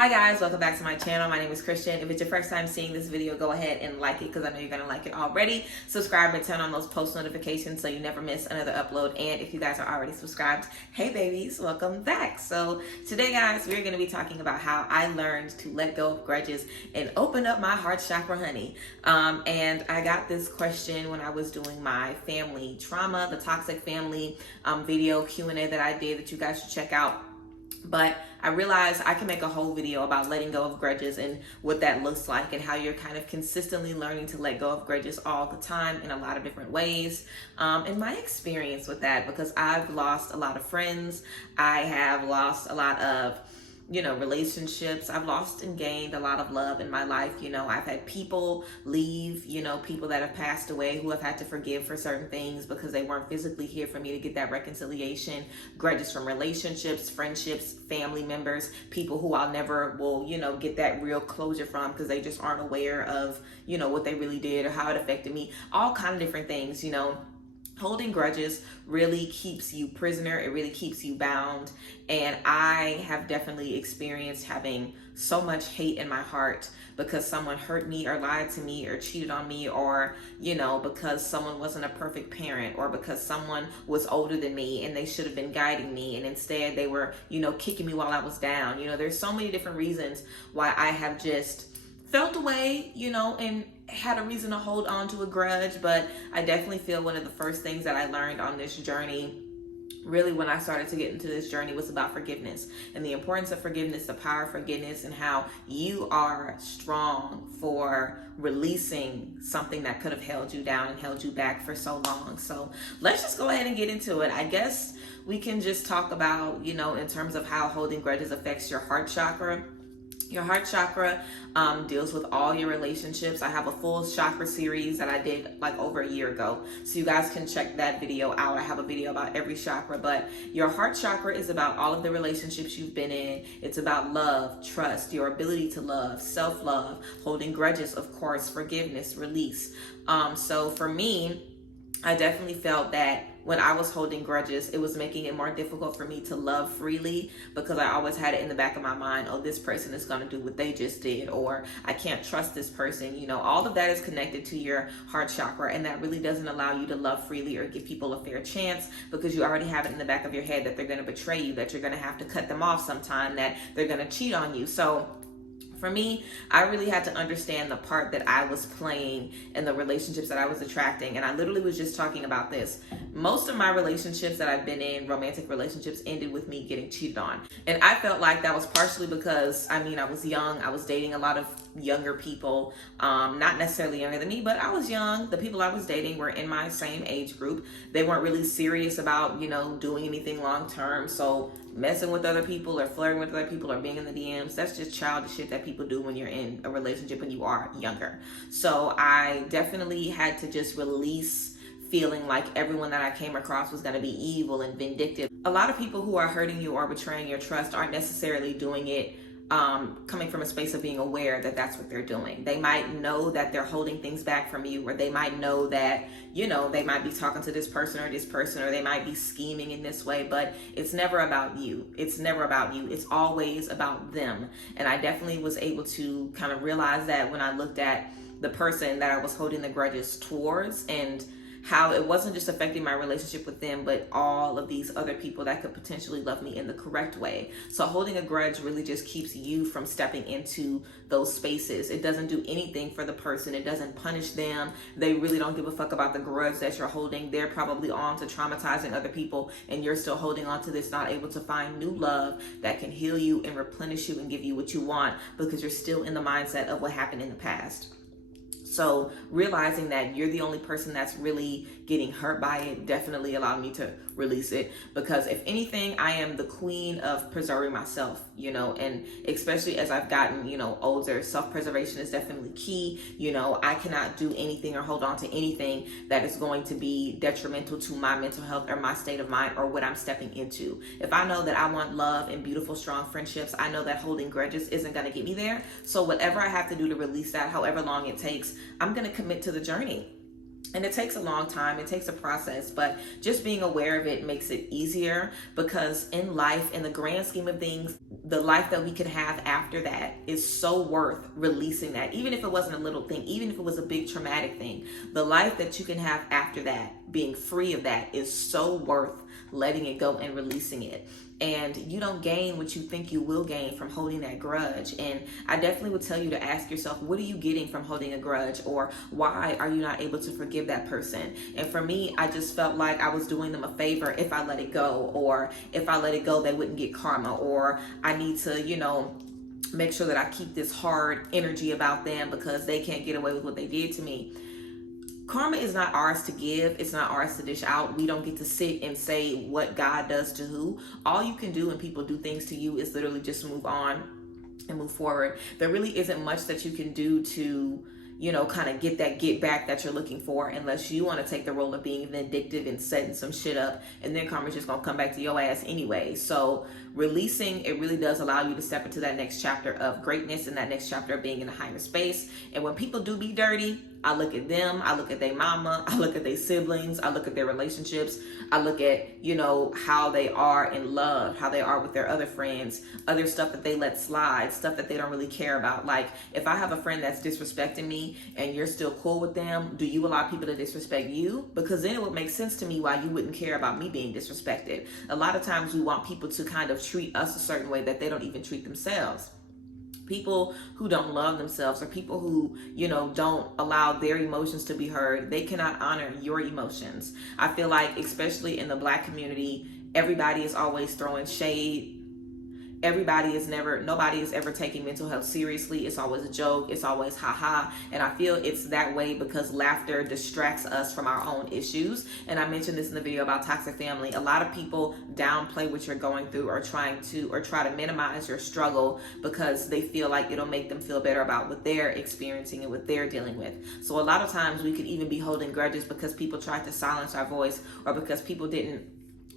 Hi guys, welcome back to my channel. My name is Christian. If it's your first time seeing this video, go ahead and like it because I know you're going to like it already. Subscribe and turn on those post notifications so you never miss another upload. And if you guys are already subscribed, hey babies, welcome back. So today guys, we're going to be talking about how I learned to let go of grudges and open up my heart chakra, honey. And I got this question when I was doing my family trauma, the toxic family video Q&A that I did that you guys should check out. But I realized I can make a whole video about letting go of grudges and what that looks like and how you're kind of consistently learning to let go of grudges all the time in a lot of different ways. And my experience with that, because I've lost a lot of friends, I have lost a lot of relationships. I've lost and gained a lot of love in my life. I've had people leave, people that have passed away who have had to forgive for certain things because they weren't physically here for me to get that reconciliation. Grudges from relationships, friendships, family members, people who I'll never will, get that real closure from because they just aren't aware of, what they really did or how it affected me. All kind of different things, Holding grudges really keeps you prisoner. It really keeps you bound. And I have definitely experienced having so much hate in my heart because someone hurt me or lied to me or cheated on me, or, because someone wasn't a perfect parent, or because someone was older than me and they should have been guiding me. And instead they were, kicking me while I was down. There's so many different reasons why I have just felt away, and had a reason to hold on to a grudge. But I definitely feel one of the first things that I learned on this journey, really when I started to get into this journey, was about forgiveness and the importance of forgiveness, the power of forgiveness, and how you are strong for releasing something that could have held you down and held you back for so long. So let's just go ahead and get into it. I guess we can just talk about, in terms of how holding grudges affects your heart chakra. Your heart chakra deals with all your relationships. I have a full chakra series that I did like over a year ago, so you guys can check that video out. I have a video about every chakra, but your heart chakra is about all of the relationships you've been in. It's about love, trust, your ability to love, self-love, holding grudges, of course, forgiveness, release. So for me, I definitely felt that when I was holding grudges, it was making it more difficult for me to love freely because I always had it in the back of my mind, oh, this person is going to do what they just did, or I can't trust this person. All of that is connected to your heart chakra, and that really doesn't allow you to love freely or give people a fair chance because you already have it in the back of your head that they're going to betray you, that you're going to have to cut them off sometime, that they're going to cheat on you. So for me, I really had to understand the part that I was playing in the relationships that I was attracting. And I literally was just talking about this. Most of my relationships that I've been in, romantic relationships, ended with me getting cheated on. And I felt like that was partially because, I was young. I was dating a lot of younger people, not necessarily younger than me, but I was young. The people I was dating were in my same age group. They weren't really serious about, doing anything long term. So messing with other people or flirting with other people or being in the DMs, that's just childish shit that people do when you're in a relationship when you are younger. So I definitely had to just release feeling like everyone that I came across was going to be evil and vindictive. A lot of people who are hurting you or betraying your trust aren't necessarily doing it coming from a space of being aware that that's what they're doing. They might know that they're holding things back from you, or they might know that, they might be talking to this person, or they might be scheming in this way, but it's never about you. It's never about you. It's always about them. And I definitely was able to kind of realize that when I looked at the person that I was holding the grudges towards, and how it wasn't just affecting my relationship with them, but all of these other people that could potentially love me in the correct way. So holding a grudge really just keeps you from stepping into those spaces. It doesn't do anything for the person. It doesn't punish them. They really don't give a fuck about the grudge that you're holding. They're probably on to traumatizing other people, and you're still holding on to this, not able to find new love that can heal you and replenish you and give you what you want because you're still in the mindset of what happened in the past. So realizing that you're the only person that's really getting hurt by it definitely allowed me to release it, because if anything, I am the queen of preserving myself, and especially as I've gotten, older, self-preservation is definitely key. I cannot do anything or hold on to anything that is going to be detrimental to my mental health or my state of mind or what I'm stepping into. If I know that I want love and beautiful, strong friendships, I know that holding grudges isn't going to get me there. So whatever I have to do to release that, however long it takes, I'm going to commit to the journey. And it takes a long time, it takes a process, but just being aware of it makes it easier, because in life, in the grand scheme of things, the life that we could have after that is so worth releasing that. Even if it wasn't a little thing, even if it was a big traumatic thing, the life that you can have after that, being free of that, is so worth letting it go and releasing it. And you don't gain what you think you will gain from holding that grudge. And I definitely would tell you to ask yourself, what are you getting from holding a grudge? Or why are you not able to forgive that person? And for me, I just felt like I was doing them a favor if I let it go. Or if I let it go, they wouldn't get karma. Or I need to, make sure that I keep this hard energy about them because they can't get away with what they did to me. Karma is not ours to give. It's not ours to dish out. We don't get to sit and say what God does to who. All you can do when people do things to you is literally just move on and move forward. There really isn't much that you can do to, kind of get that get back that you're looking for, unless you want to take the role of being vindictive and setting some shit up, and then karma's just gonna come back to your ass anyway. So releasing, it really does allow you to step into that next chapter of greatness and that next chapter of being in a higher space. And when people do be dirty, I look at them, I look at their mama, I look at their siblings, I look at their relationships, I look at, how they are in love, how they are with their other friends, other stuff that they let slide, stuff that they don't really care about. Like, if I have a friend that's disrespecting me and you're still cool with them, do you allow people to disrespect you? Because then it would make sense to me why you wouldn't care about me being disrespected. A lot of times we want people to kind of treat us a certain way that they don't even treat themselves. People who don't love themselves, or people who, don't allow their emotions to be heard, they cannot honor your emotions. I feel like, especially in the Black community, everybody is always throwing shade. Nobody is ever taking mental health seriously. It's always a joke. It's always haha. And I feel it's that way because laughter distracts us from our own issues. And I mentioned this in the video about toxic family. A lot of people downplay what you're going through, or try to minimize your struggle because they feel like it'll make them feel better about what they're experiencing and what they're dealing with. So a lot of times we could even be holding grudges because people tried to silence our voice, or because people didn't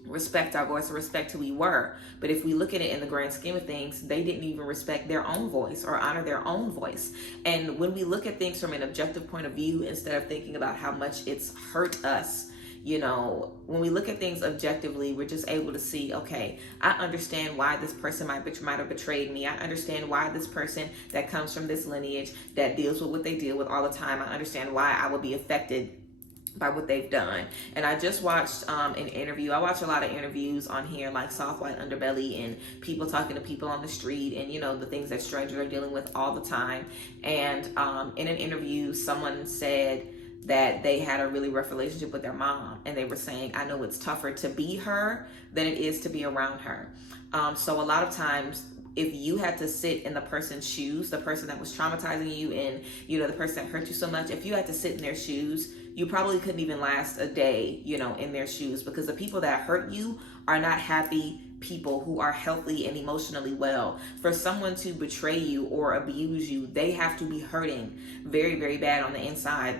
respect our voice or respect who we were. But if we look at it in the grand scheme of things, they didn't even respect their own voice or honor their own voice. And when we look at things from an objective point of view, instead of thinking about how much it's hurt us, when we look at things objectively, we're just able to see, okay, I understand why this person might have betrayed me. I understand why this person that comes from this lineage that deals with what they deal with all the time, I understand why I would be affected by what they've done. And I just watched an interview. I watch a lot of interviews on here, like Soft White Underbelly, and people talking to people on the street, and the things that strangers are dealing with all the time. And in an interview, someone said that they had a really rough relationship with their mom, and they were saying, I know it's tougher to be her than it is to be around her. So a lot of times, if you had to sit in the person's shoes, the person that was traumatizing you, and the person that hurt you so much, if you had to sit in their shoes, you probably couldn't even last a day, in their shoes, because the people that hurt you are not happy people who are healthy and emotionally well. For someone to betray you or abuse you, they have to be hurting very, very bad on the inside.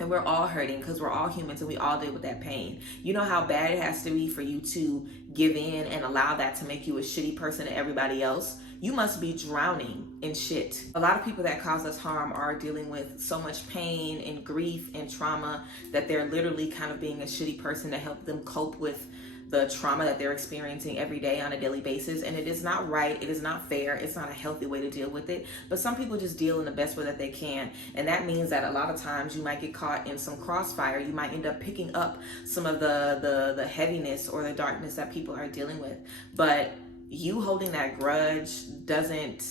And we're all hurting because we're all humans and we all deal with that pain. You know how bad it has to be for you to give in and allow that to make you a shitty person to everybody else? You must be drowning in shit. A lot of people that cause us harm are dealing with so much pain and grief and trauma that they're literally kind of being a shitty person to help them cope with the trauma that they're experiencing every day on a daily basis. And it is not right. It is not fair. It's not a healthy way to deal with it. But some people just deal in the best way that they can. And that means that a lot of times you might get caught in some crossfire. You might end up picking up some of the heaviness or the darkness that people are dealing with. But you holding that grudge doesn't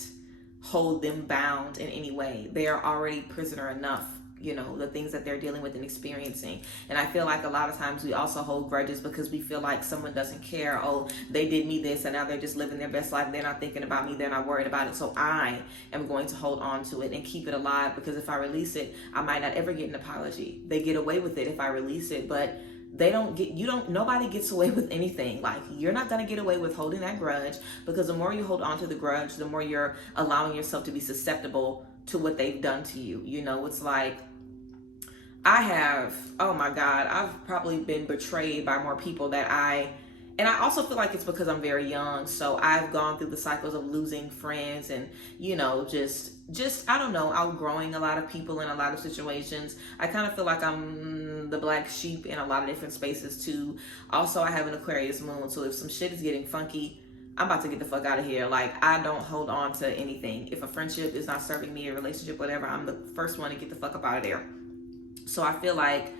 hold them bound in any way. They are already prisoner enough, the things that they're dealing with and experiencing. And I feel like a lot of times we also hold grudges because we feel like someone doesn't care. Oh, they did me this and now they're just living their best life. They're not thinking about me. They're not worried about it. So I am going to hold on to it and keep it alive, because if I release it, I might not ever get an apology. They get away with it if I release it, but nobody gets away with anything. Like, you're not going to get away with holding that grudge, because the more you hold on to the grudge, the more you're allowing yourself to be susceptible to what they've done to you. It's like, I've probably been betrayed by more people that I And I also feel like it's because I'm very young. So I've gone through the cycles of losing friends and, you know, just I don't know, outgrowing a lot of people in a lot of situations. I kind of feel like I'm the black sheep in a lot of different spaces too. Also, I have an Aquarius moon. So if some shit is getting funky, I'm about to get the fuck out of here. Like, I don't hold on to anything. If a friendship is not serving me, a relationship, whatever, I'm the first one to get the fuck up out of there. So I feel like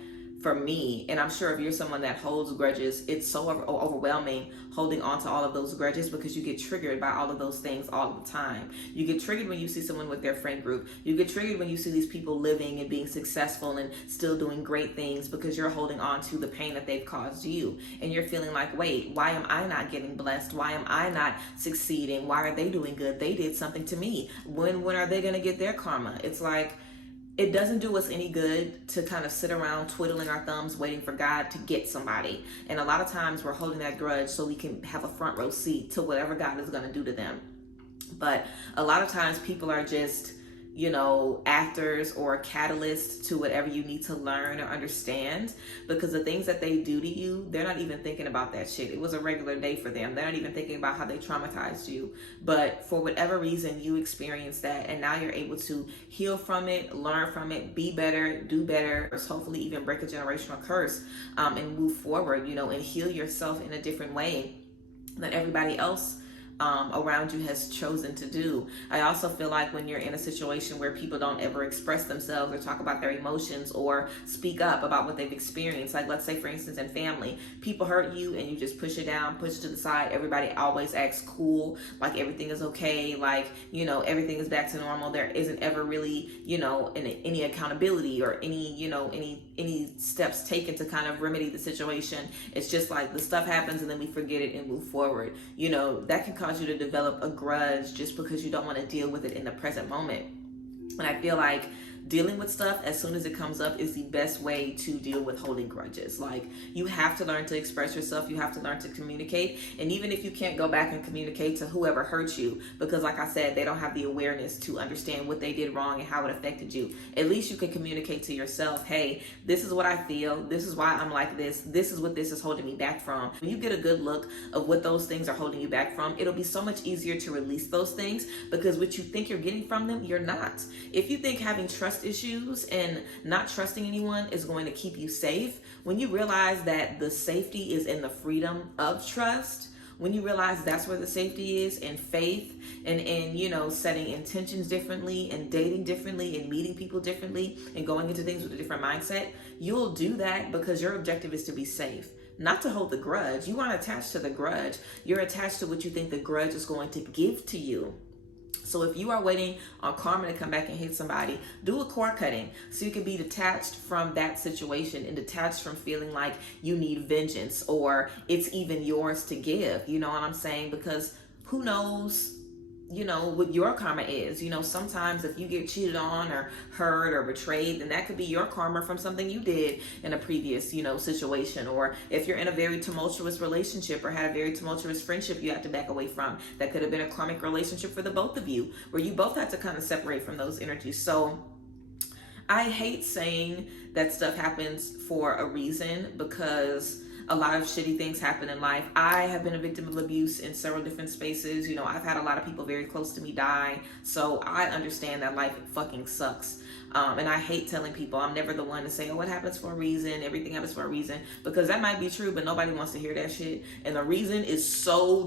for me, and I'm sure if you're someone that holds grudges, it's so overwhelming holding on to all of those grudges because you get triggered by all of those things all the time. You get triggered when you see someone with their friend group. You get triggered when you see these people living and being successful and still doing great things because you're holding on to the pain that they've caused you. And you're feeling like, wait, why am I not getting blessed? Why am I not succeeding? Why are they doing good? They did something to me. When are they going to get their karma? It's like, it doesn't do us any good to kind of sit around twiddling our thumbs waiting for God to get somebody. And a lot of times we're holding that grudge so we can have a front row seat to whatever God is going to do to them. But a lot of times people are just, you know, actors or catalysts to whatever you need to learn or understand, because the things that they do to you, they're not even thinking about that shit. It was a regular day for them. They're not even thinking about how they traumatized you. But for whatever reason, you experienced that, and now you're able to heal from it, learn from it, be better, do better, or hopefully even break a generational curse, and move forward, you know, and heal yourself in a different way than everybody else around you has chosen to do. I also feel like when you're in a situation where people don't ever express themselves or talk about their emotions or speak up about what they've experienced, like let's say for instance in family, people hurt you and you just push it down, push it to the side. Everybody always acts cool, like everything is okay, like, you know, everything is back to normal. There isn't ever really, you know, any accountability or any, you know, any steps taken to kind of remedy the situation. It's just like the stuff happens and then we forget it and move forward. You know, that can cause you to develop a grudge just because you don't want to deal with it in the present moment. And I feel like dealing with stuff as soon as it comes up is the best way to deal with holding grudges. Like, you have to learn to express yourself. You have to learn to communicate. And even if you can't go back and communicate to whoever hurt you, because like I said, they don't have the awareness to understand what they did wrong and how it affected you, at least you can communicate to yourself, hey, this is what I feel. This is why I'm like this. This is what this is holding me back from. When you get a good look of what those things are holding you back from, it'll be so much easier to release those things, because what you think you're getting from them, you're not. If you think having trust issues and not trusting anyone is going to keep you safe, when you realize that the safety is in the freedom of trust, when you realize that's where the safety is, in faith and in, you know, setting intentions differently and dating differently and meeting people differently and going into things with a different mindset, you'll do that because your objective is to be safe, not to hold the grudge. You aren't attached to the grudge. You're attached to what you think the grudge is going to give to you. So if you are waiting on karma to come back and hit somebody, do a cord cutting so you can be detached from that situation and detached from feeling like you need vengeance or it's even yours to give. You know what I'm saying? Because who knows, you know, what your karma is. You know, sometimes if you get cheated on or hurt or betrayed, then that could be your karma from something you did in a previous, you know, situation. Or if you're in a very tumultuous relationship or had a very tumultuous friendship you have to back away from, that could have been a karmic relationship for the both of you, where you both had to kind of separate from those energies. So I hate saying that stuff happens for a reason, because a lot of shitty things happen in life. I have been a victim of abuse in several different spaces. You know, I've had a lot of people very close to me die. So I understand that life fucking sucks. And I hate telling people, I'm never the one to say, oh, what happens for a reason? Everything happens for a reason. Because that might be true, but nobody wants to hear that shit. And the reason is so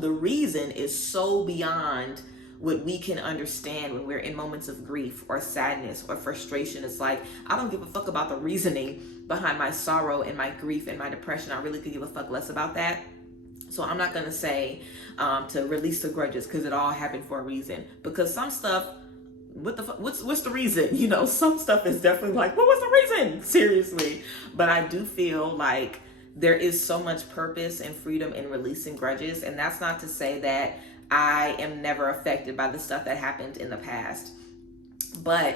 beyond what we can understand when we're in moments of grief or sadness or frustration. It's like, I don't give a fuck about the reasoning behind my sorrow and my grief and my depression. I really could give a fuck less about that. So I'm not going to say to release the grudges because it all happened for a reason. Because some stuff, what's the reason? You know, some stuff is definitely like, what was the reason? Seriously. But I do feel like there is so much purpose and freedom in releasing grudges. And that's not to say that I am never affected by the stuff that happened in the past. But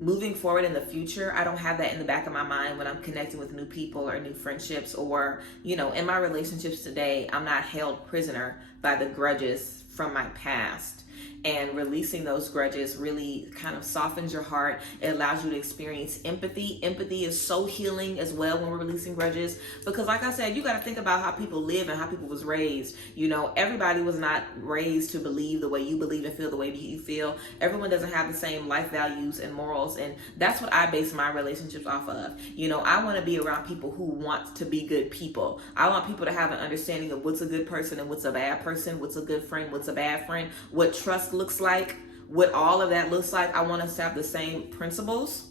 moving forward in the future, I don't have that in the back of my mind when I'm connecting with new people or new friendships, or, you know, in my relationships today, I'm not held prisoner by the grudges from my past. And releasing those grudges really kind of softens your heart. It allows you to experience empathy. Empathy is so healing as well when we're releasing grudges, because like I said, you got to think about how people live and how people was raised. You know, everybody was not raised to believe the way you believe and feel the way you feel. Everyone doesn't have the same life values and morals, and that's what I base my relationships off of. You know, I want to be around people who want to be good people. I want people to have an understanding of what's a good person and what's a bad person, what's a good friend, what's a bad friend, what trust looks like, what all of that looks like. I want us to have the same principles,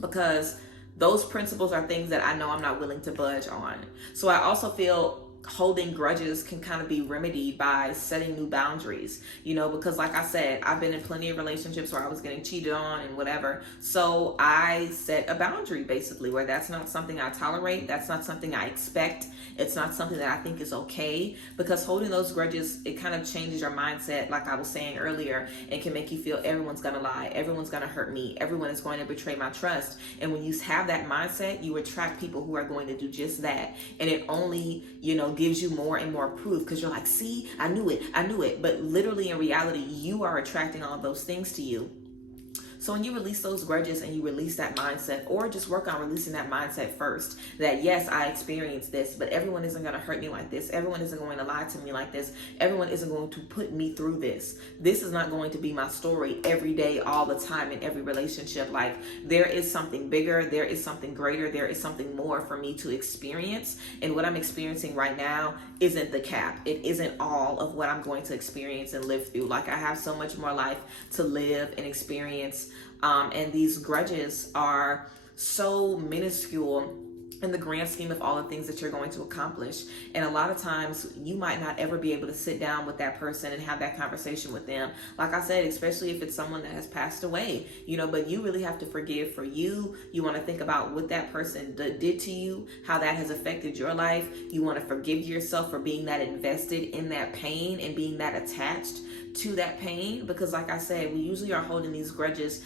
because those principles are things that I know I'm not willing to budge on. So I also feel holding grudges can kind of be remedied by setting new boundaries, you know, because like I said, I've been in plenty of relationships where I was getting cheated on and whatever. So I set a boundary basically where that's not something I tolerate. That's not something I expect. It's not something that I think is okay, because holding those grudges, it kind of changes your mindset. Like I was saying earlier, it can make you feel everyone's going to lie. Everyone's going to hurt me. Everyone is going to betray my trust. And when you have that mindset, you attract people who are going to do just that. And it only, you know, gives you more and more proof, because you're like, see, I knew it. But literally in reality, you are attracting all of those things to you. So when you release those grudges and you release that mindset, or just work on releasing that mindset first, that yes, I experienced this, but everyone isn't going to hurt me like this. Everyone isn't going to lie to me like this. Everyone isn't going to put me through this. This is not going to be my story every day, all the time, in every relationship. Like, there is something bigger. There is something greater. There is something more for me to experience. And what I'm experiencing right now isn't the cap. It isn't all of what I'm going to experience and live through. Like, I have so much more life to live and experience. And these grudges are so minuscule in the grand scheme of all the things that you're going to accomplish. And a lot of times you might not ever be able to sit down with that person and have that conversation with them. Like I said, especially if it's someone that has passed away, you know, but you really have to forgive for you. You want to think about what that person did to you, how that has affected your life. You want to forgive yourself for being that invested in that pain and being that attached to that pain. Because like I said, we usually are holding these grudges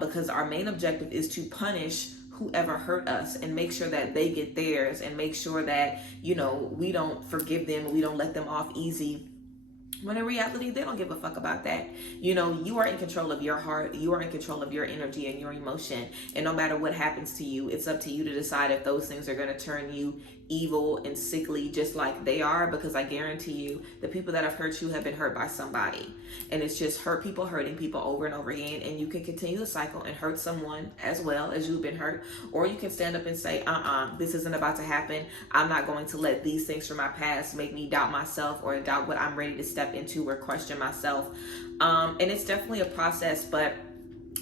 because our main objective is to punish whoever hurt us and make sure that they get theirs, and make sure that, you know, we don't forgive them, we don't let them off easy. When in reality, they don't give a fuck about that. You know, you are in control of your heart. You are in control of your energy and your emotion. And no matter what happens to you, it's up to you to decide if those things are going to turn you evil and sickly, just like they are. Because I guarantee you, the people that have hurt you have been hurt by somebody. And it's just hurt people hurting people over and over again. And you can continue the cycle and hurt someone as well as you've been hurt. Or you can stand up and say, this isn't about to happen. I'm not going to let these things from my past make me doubt myself or doubt what I'm ready to step into or question myself. And it's definitely a process, but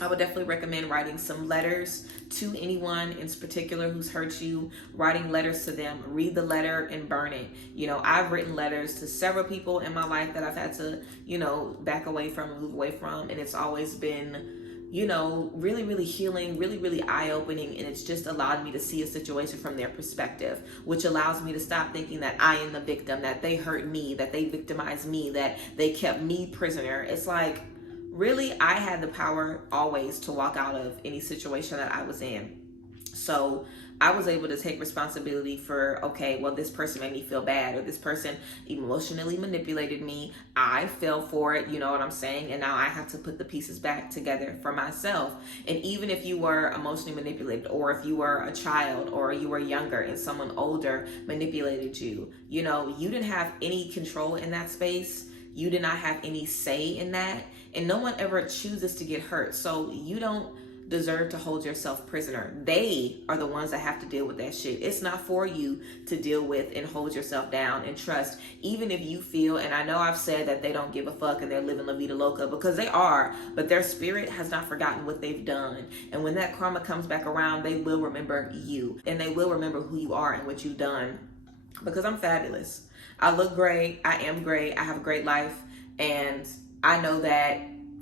I would definitely recommend writing some letters to anyone in particular who's hurt you, writing letters to them. Read the letter and burn it. You know, I've written letters to several people in my life that I've had to, you know, back away from, move away from. And it's always been, you know, really, really healing, really, really eye-opening. And it's just allowed me to see a situation from their perspective, which allows me to stop thinking that I am the victim, that they hurt me, that they victimized me, that they kept me prisoner. It's like, really, I had the power always to walk out of any situation that I was in. So I was able to take responsibility for, okay, well, this person made me feel bad, or this person emotionally manipulated me. I fell for it, you know what I'm saying? And now I have to put the pieces back together for myself. And even if you were emotionally manipulated, or if you were a child, or you were younger and someone older manipulated you, you know, you didn't have any control in that space. You did not have any say in that. And no one ever chooses to get hurt. So you don't deserve to hold yourself prisoner. They are the ones that have to deal with that shit. It's not for you to deal with and hold yourself down and trust. Even if you feel, and I know I've said that they don't give a fuck and they're living la vida loca, because they are, but their spirit has not forgotten what they've done. And when that karma comes back around, they will remember you, and they will remember who you are and what you've done. Because I'm fabulous. I look great. I am great. I have a great life. And I know that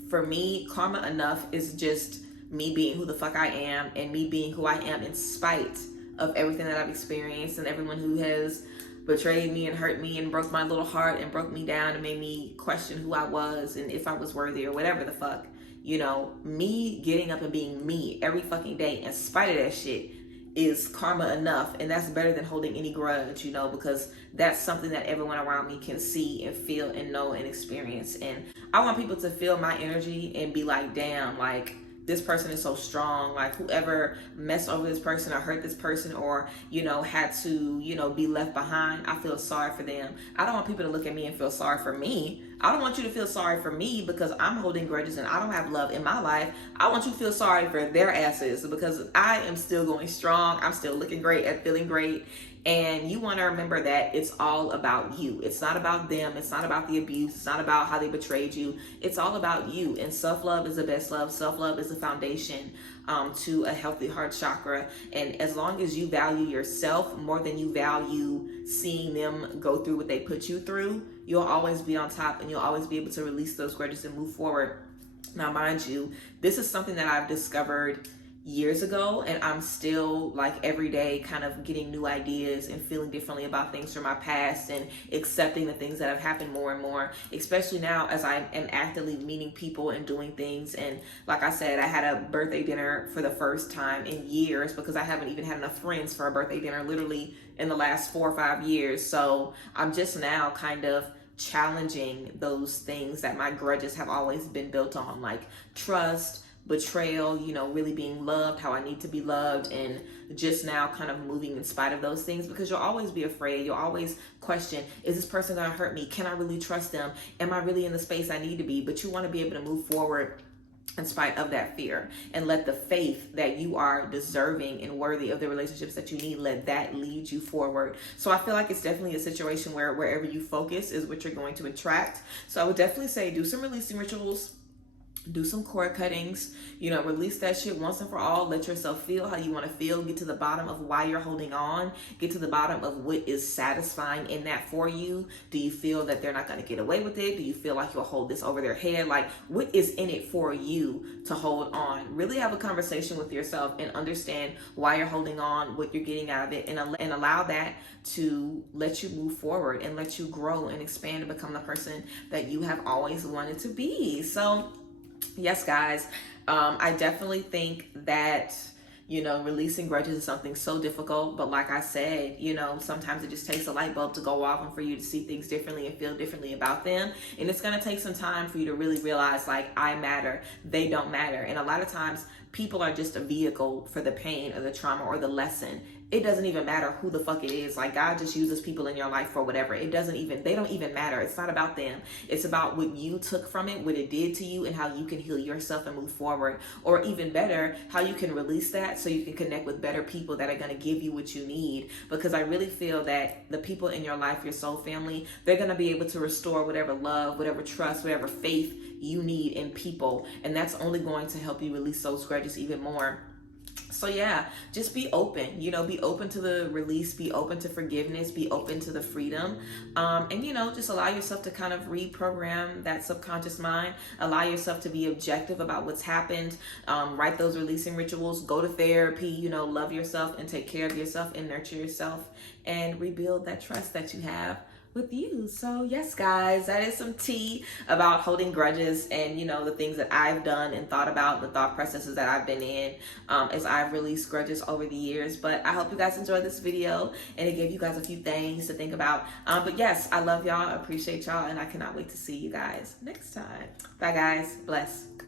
for me, karma enough is just me being who the fuck I am, and me being who I am in spite of everything that I've experienced and everyone who has betrayed me and hurt me and broke my little heart and broke me down and made me question who I was and if I was worthy or whatever the fuck. You know, me getting up and being me every fucking day in spite of that shit is karma enough, and that's better than holding any grudge, you know, because that's something that everyone around me can see and feel and know and experience. And I want people to feel my energy and be like, damn, like, this person is so strong. Like, whoever messed over this person or hurt this person, or, you know, had to, you know, be left behind, I feel sorry for them. I don't want people to look at me and feel sorry for me. I don't want you to feel sorry for me because I'm holding grudges and I don't have love in my life. I want you to feel sorry for their asses because I am still going strong. I'm still looking great and feeling great. And you want to remember that it's all about you. It's not about them. It's not about the abuse. It's not about how they betrayed you. It's all about you. And self-love is the best love. Self-love is the foundation to a healthy heart chakra. And as long as you value yourself more than you value seeing them go through what they put you through, you'll always be on top and you'll always be able to release those grudges and move forward. Now, mind you, this is something that I've discovered years ago, and I'm still, like, every day kind of getting new ideas and feeling differently about things from my past and accepting the things that have happened more and more, especially now as I am actively meeting people and doing things. And like I said, I had a birthday dinner for the first time in years because I haven't even had enough friends for a birthday dinner literally in the last 4 or 5 years. So I'm just now kind of challenging those things that my grudges have always been built on, like trust, betrayal, you know, really being loved how I need to be loved, and just now kind of moving in spite of those things, because you'll always be afraid. You'll always question, is this person gonna hurt me? Can I really trust them? Am I really in the space I need to be? But you want to be able to move forward in spite of that fear, and let the faith that you are deserving and worthy of the relationships that you need, let that lead you forward. So I feel like it's definitely a situation where wherever you focus is what you're going to attract. So I would definitely say do some releasing rituals, do some cord cuttings, you know, release that shit once and for all. Let yourself feel how you want to feel. Get to the bottom of why you're holding on. Get to the bottom of what is satisfying in that for you. Do you feel that they're not going to get away with it? Do you feel like you'll hold this over their head? Like, what is in it for you to hold on? Really have a conversation with yourself and understand why you're holding on, what you're getting out of it, and allow that to let you move forward and let you grow and expand and become the person that you have always wanted to be. So yes, guys, I definitely think that, you know, releasing grudges is something so difficult. But like I said, you know, sometimes it just takes a light bulb to go off and for you to see things differently and feel differently about them. And it's going to take some time for you to really realize, like, I matter, they don't matter. And a lot of times people are just a vehicle for the pain or the trauma or the lesson. It doesn't even matter who the fuck it is. Like, God just uses people in your life for whatever. They don't even matter. It's not about them. It's about what you took from it, what it did to you, and how you can heal yourself and move forward. Or even better, how you can release that so you can connect with better people that are going to give you what you need. Because I really feel that the people in your life, your soul family, they're going to be able to restore whatever love, whatever trust, whatever faith you need in people. And that's only going to help you release those grudges even more. So yeah, just be open, you know, be open to the release, be open to forgiveness, be open to the freedom. And, you know, just allow yourself to kind of reprogram that subconscious mind, allow yourself to be objective about what's happened, write those releasing rituals, go to therapy, you know, love yourself and take care of yourself and nurture yourself and rebuild that trust that you have with you. So yes, guys, that is some tea about holding grudges and, you know, the things that I've done and thought about, the thought processes that I've been in as I've released grudges over the years. But I hope you guys enjoyed this video and it gave you guys a few things to think about. But yes, I love y'all, I appreciate y'all, and I cannot wait to see you guys next time. Bye guys, bless.